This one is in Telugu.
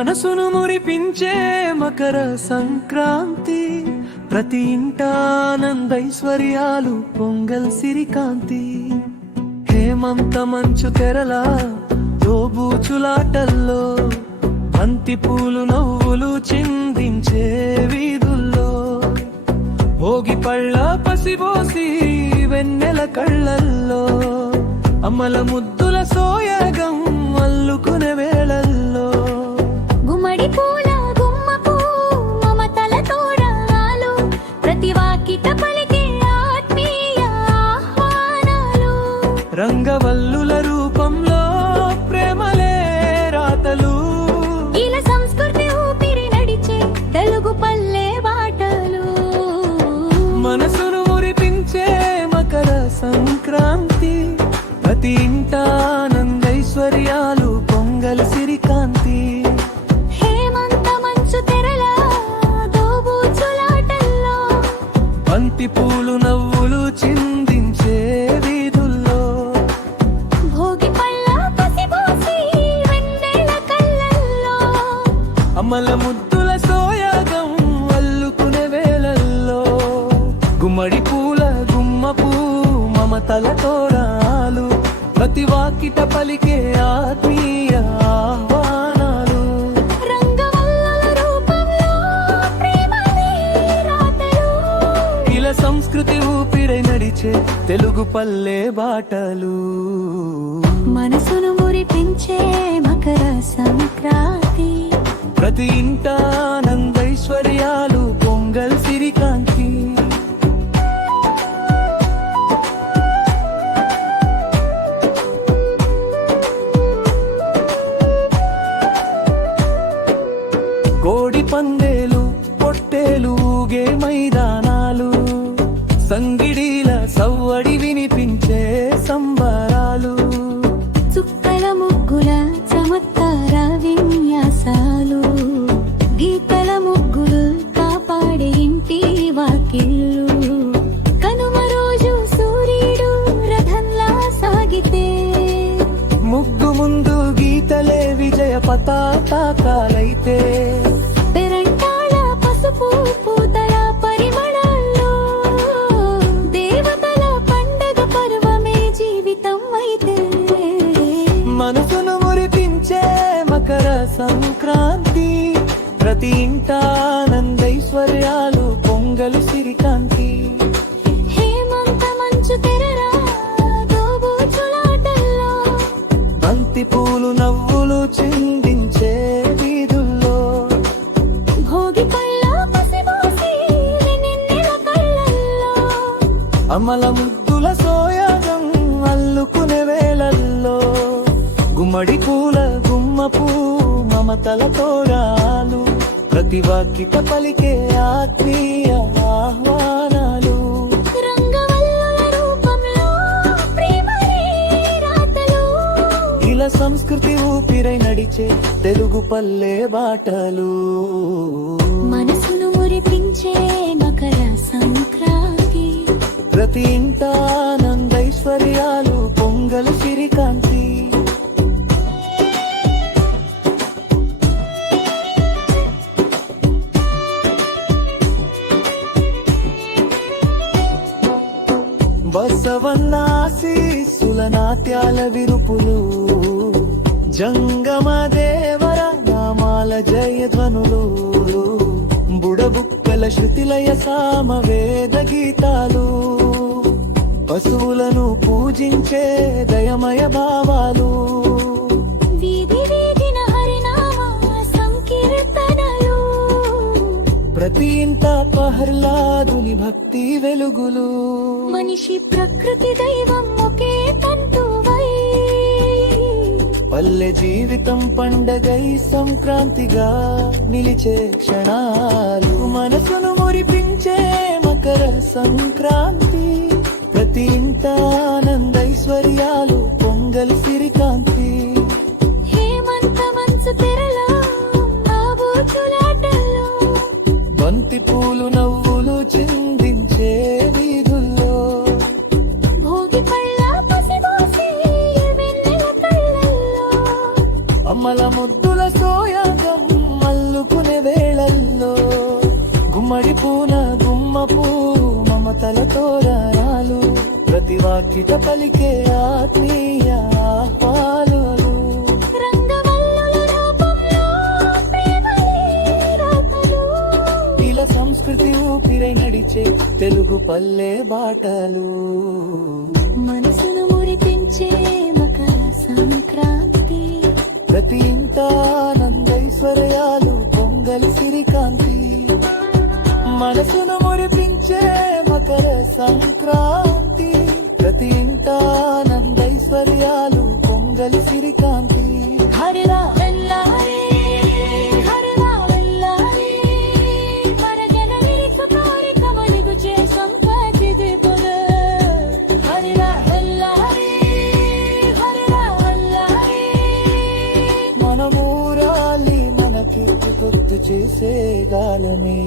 మనసును మురిపించే మకర సంక్రాంతి. ప్రతి ఇంటానందైశ్వర్యాలు పొంగల్ సిరికాంతి. హేమంత మంచు తెరల దోబూచులాటల్లో బంతి పూలు నవ్వులు చిందించే వీధుల్లో. భోగి పళ్ళ పసిబోసి వెన్నెల కళ్ళల్లో అమల ముద్ద రంగవల్లుల రూపంలో ప్రేమలే రాతలు. ఇలా సంస్కృతి ఊపిరి నడిచే తెలుగు పల్లె బాటలు. మనసును మురిపించే మకర సంక్రాంతి. ప్రతి ఇంటానందైశ్వర్యాలు పొంగల్ సిరికాంతి. హేమంత మంచు తెరల దోబూచులాటల్లో బంతి పూలు నవ్వులు ప్రతి వాకిట పలికే ఆత్మీయ ఆహ్వానాలు. ఇలా సంస్కృతి ఊపిరై నడిచే తెలుగు పల్లె బాటలు. మనసును మురిపించే వినిపించే సంబరాలు. చుక్కల ముగ్గుల చమత్కార విన్యాసాలు. గీతల ముగ్గులు కాపాడే ఇంటి వాకిళ్ళు. కనుమ రోజు సూర్యుడు రథంలా సాగితే. ముగ్గు ముందు గీతలే విజయ పతాకాలైతే. ప్రతి ఇంటానందైశ్వర్యాలు పొంగలు సిరికాంతి హేమంత మంచు బంతి పూలు నవ్వులు చిందించే వీధుల్లో. భోగి అమల ముద్దుల సోయాగం అల్లుకునే వేళల్లో. గుమ్మడి పూల గుమ్మపు మమతల తోరాలు. ప్రతి వాకిట పలికే ఆత్మీయ ఆహ్వానాలు. ఇలా సంస్కృతి ఊపిరై నడిచే తెలుగు పల్లె బాటలు. మనసును మురిపించే మకర సంక్రాంతి. ప్రతి ఇంటానందైశ్వర్యాలు పొంగలు సిరికాంతి బసవన్నాశీసుల నాట్యాల విరుపులు. జంగమ దేవర నామాల జయధ్వనులు. బుడబుక్కల శృతిలయ సామవేద గీతాలు. పశువులను పూజించే దయమయ భావాలు. ప్రతి ఇంట పహర్లాదుని భక్తి వెలుగులు. మనిషి ప్రకృతి దైవం ఒకే తంతువై. పల్లె జీవితం పండగై సంక్రాంతిగా నిలిచే క్షణాలు. మనసును మురిపించే మకర సంక్రాంతి. ప్రతి ఇంట ఆనందైశ్వర్యాలు పొంగల్ సిరికాంతి. మమతల తోరణాలు ప్రతి వాకిట పలికే ఆత్మీయ. ఇలా సంస్కృతి ఊపిరై నడిచే తెలుగు పల్లె బాటలు. మనసును మురిపించే మకర సంక్రాంతి. ప్రతి ఇంట ఆనందైశ్వర్యాలు పొంగలి సిరికాంతి. మనసును సంక్రాంతి ప్రతి ఇంట ఆనందైశ్వర్యాలు పొంగలి సిరికాంతి హరిరా మనమూరాలి మనకి గుర్తు చేసే గాలమే.